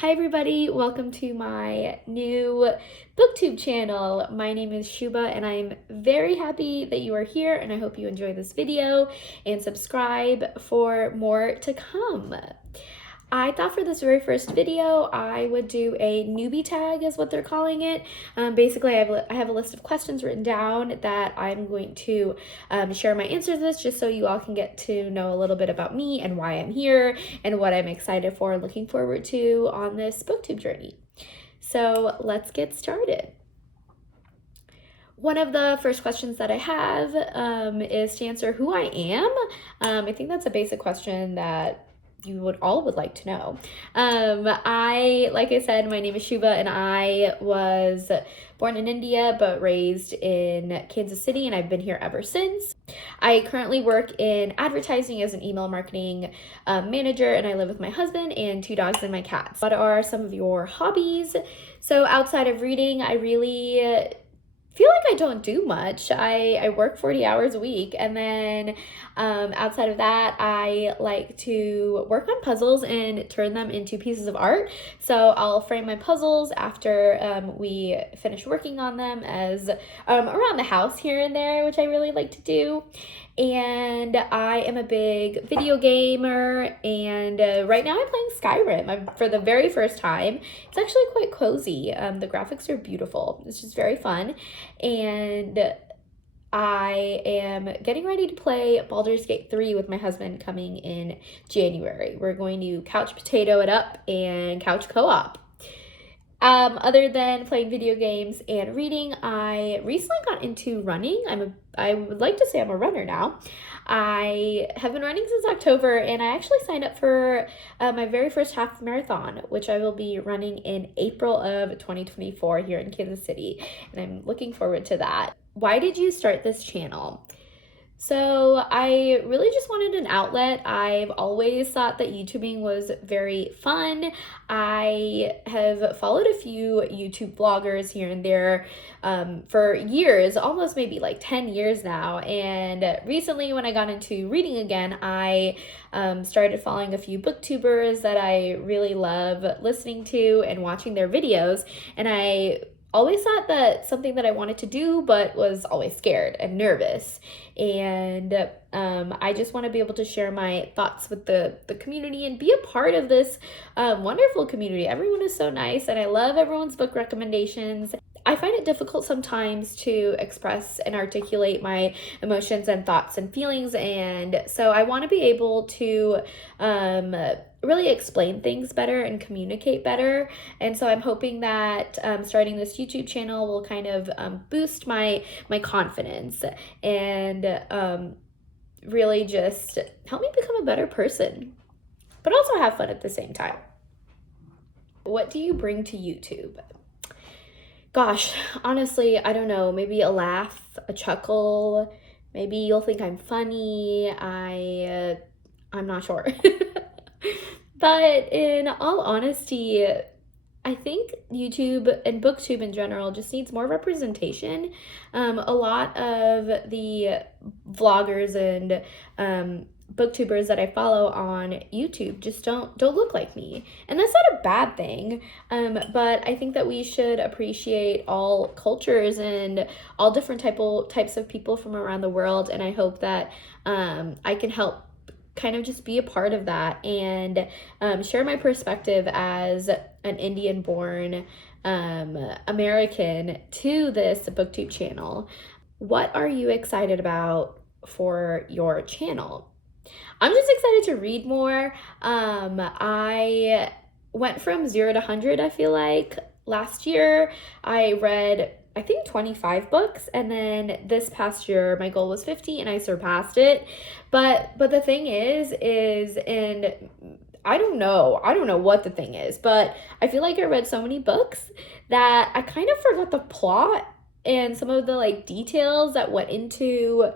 Hi everybody, welcome to my new BookTube channel. My name is Shuba and I'm very happy that you are here and I hope you enjoy this video and subscribe for more to come. I thought for this very first video, I would do a newbie tag is what they're calling it. Basically, I have a list of questions written down that I'm going to share my answers to this just so you all can get to know a little bit about me and why I'm here and what I'm excited for and looking forward to on this booktube journey. So let's get started. One of the first questions that I have is to answer who I am. I think that's a basic question that you would like to know. Like I said, my name is Shuba and I was born in India but raised in Kansas City and I've been here ever since. I currently work in advertising as an email marketing manager and I live with my husband and 2 dogs and my cats. What are some of your hobbies? So outside of reading, I really feel like I don't do much. I work 40 hours a week, and then outside of that, I like to work on puzzles and turn them into pieces of art. So I'll frame my puzzles after we finish working on them as around the house here and there, which I really like to do. And I am a big video gamer, and right now I'm playing Skyrim for the very first time. It's actually quite cozy. The graphics are beautiful. It's just very fun. And I am getting ready to play Baldur's Gate 3 with my husband coming in January. We're going to couch potato it up and couch co-op. Other than playing video games and reading, I recently got into running. I would like to say I'm a runner now. I have been running since October and I actually signed up for my very first half marathon, which I will be running in April of 2024 here in Kansas City. And I'm looking forward to that. Why did you start this channel? So I really just wanted an outlet. I've always thought that YouTubing was very fun. I have followed a few YouTube bloggers here and there for years, almost maybe like 10 years now. And recently when I got into reading again, I started following a few booktubers that I really love listening to and watching their videos. And I always thought that something that I wanted to do, but was always scared and nervous. And I just want to be able to share my thoughts with the community and be a part of this wonderful community. Everyone is so nice and I love everyone's book recommendations. I find it difficult sometimes to express and articulate my emotions and thoughts and feelings, and so I want to be able to really explain things better and communicate better. And so I'm hoping that starting this YouTube channel will kind of boost my confidence and really just help me become a better person, but also have fun at the same time. What do you bring to YouTube? Gosh, honestly, I don't know, maybe a laugh, a chuckle, maybe you'll think I'm funny, I'm not sure. But in all honesty, I think YouTube and BookTube in general just needs more representation. A lot of the vloggers and booktubers that I follow on YouTube just don't look like me, and that's not a bad thing, but I think that we should appreciate all cultures and all different types of people from around the world, and I hope that I can help kind of just be a part of that and share my perspective as an Indian-born American to this BookTube channel. What are you excited about for your channel? I'm just excited to read more. I went from 0 to 100, I feel like. Last year, I read, I think, 25 books, and then this past year, my goal was 50, and I surpassed it. But the thing is, and I don't know what the thing is, but I feel like I read so many books that I kind of forgot the plot and some of the details that went into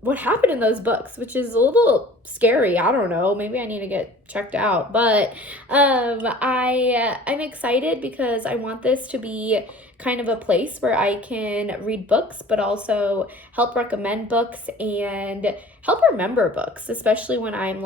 what happened in those books, which is a little scary. I don't know, maybe I need to get checked out, but I'm excited because I want this to be kind of a place where I can read books, but also help recommend books and help remember books, especially when I'm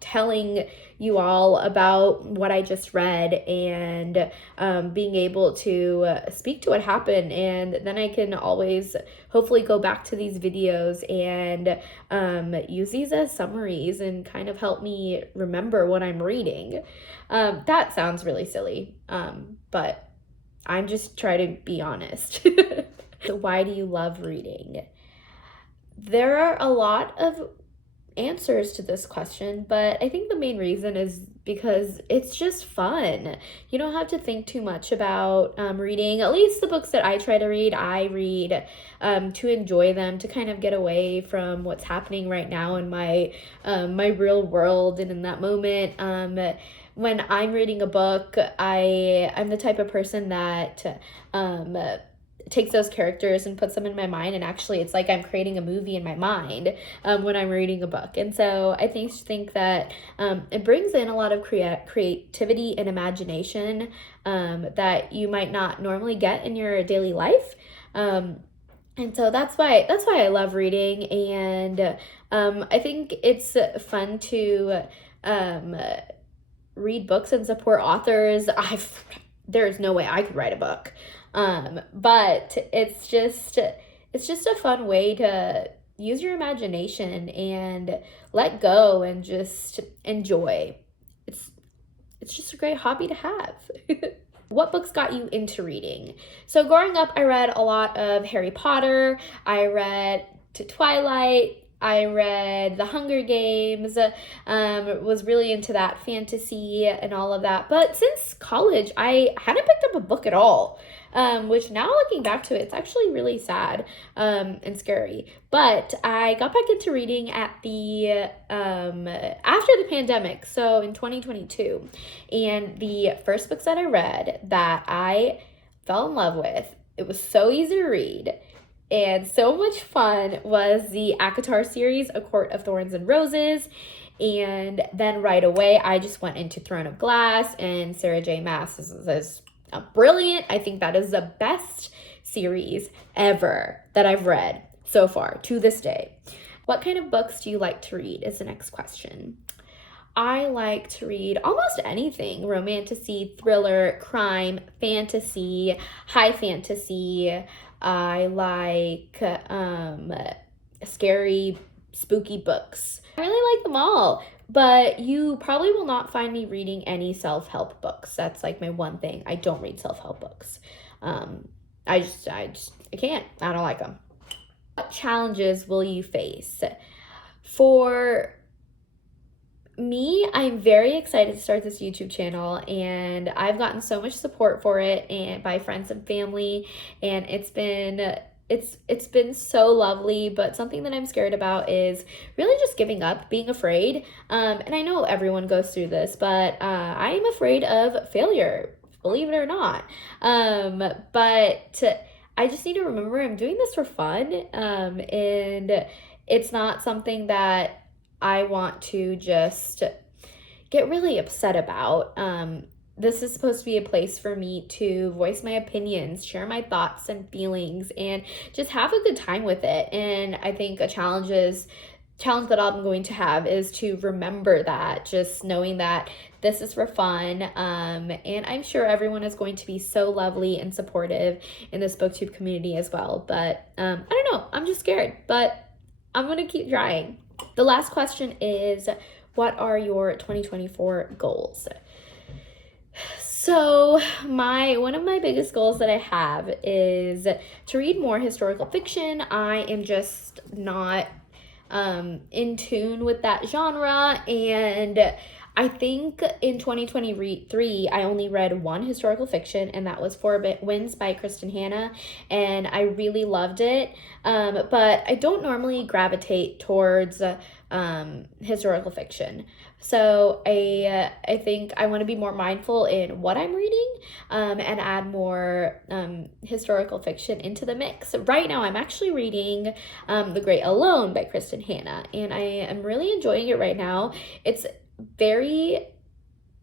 telling you all about what I just read and being able to speak to what happened. And then I can always hopefully go back to these videos and use these as summaries and kind of help me remember what I'm reading. That sounds really silly, but I'm just trying to be honest. So why do you love reading? There are a lot of answers to this question, but I think the main reason is because it's just fun. You don't have to think too much about reading. At least the books that I try to read, I read to enjoy them, to kind of get away from what's happening right now in my my real world and in that moment. When I'm reading a book, I'm the type of person that takes those characters and puts them in my mind, and actually it's like I'm creating a movie in my mind when I'm reading a book. And so I think that it brings in a lot of creativity and imagination that you might not normally get in your daily life. And so that's why I love reading. And I think it's fun to read books and support authors. There's no way I could write a book. But it's just a fun way to use your imagination and let go and just enjoy. It's just a great hobby to have. What books got you into reading? So growing up, I read a lot of Harry Potter. I read to Twilight. I read The Hunger Games, was really into that fantasy and all of that. But since college, I hadn't picked up a book at all, which now looking back to it, it's actually really sad and scary. But I got back into reading at after the pandemic, so in 2022. And the first books that I read that I fell in love with, it was so easy to read and so much fun, was the ACOTAR series, A Court of Thorns and Roses. And then right away, I just went into Throne of Glass, and Sarah J. Maas is brilliant. I think that is the best series ever that I've read so far to this day. What kind of books do you like to read is the next question. I like to read almost anything: romantasy, thriller, crime, fantasy, high fantasy. I like scary, spooky books. I really like them all, but you probably will not find me reading any self-help books. That's like my one thing. I don't read self-help books. I can't. I don't like them. What challenges will you face? For me, I'm very excited to start this YouTube channel, and I've gotten so much support for it and by friends and family, and it's been so lovely. But something that I'm scared about is really just giving up, being afraid. And I know everyone goes through this, but I am afraid of failure, believe it or not. But I just need to remember I'm doing this for fun, and it's not something that I want to just get really upset about. This is supposed to be a place for me to voice my opinions, share my thoughts and feelings, and just have a good time with it. And I think a challenge that I'm going to have is to remember that, just knowing that this is for fun. And I'm sure everyone is going to be so lovely and supportive in this BookTube community as well. But I don't know, I'm just scared, but I'm going to keep trying. The last question is, what are your 2024 goals? So one of my biggest goals that I have is to read more historical fiction. I am just not in tune with that genre, and I think in 2023 I only read one historical fiction, and that was Four Winds by Kristen Hanna, and I really loved it. But I don't normally gravitate towards historical fiction. So I think I want to be more mindful in what I'm reading and add more historical fiction into the mix. Right now I'm actually reading The Great Alone by Kristen Hanna, and I am really enjoying it right now. It's very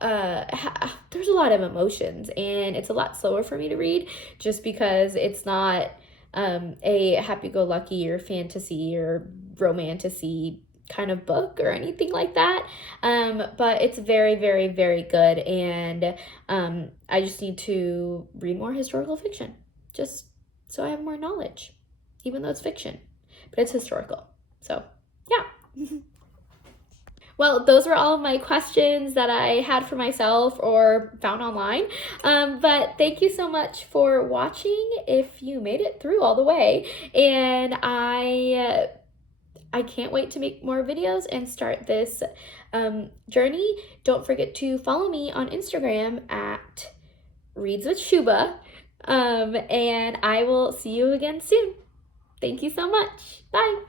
there's a lot of emotions, and it's a lot slower for me to read just because it's not a happy-go-lucky or fantasy or romantasy kind of book or anything like that, but it's very, very, very good, and I just need to read more historical fiction, just so I have more knowledge, even though it's fiction, but it's historical. So yeah. Well, those were all of my questions that I had for myself or found online. But thank you so much for watching if you made it through all the way. And I can't wait to make more videos and start this journey. Don't forget to follow me on Instagram at Reads with Shuba. And I will see you again soon. Thank you so much. Bye.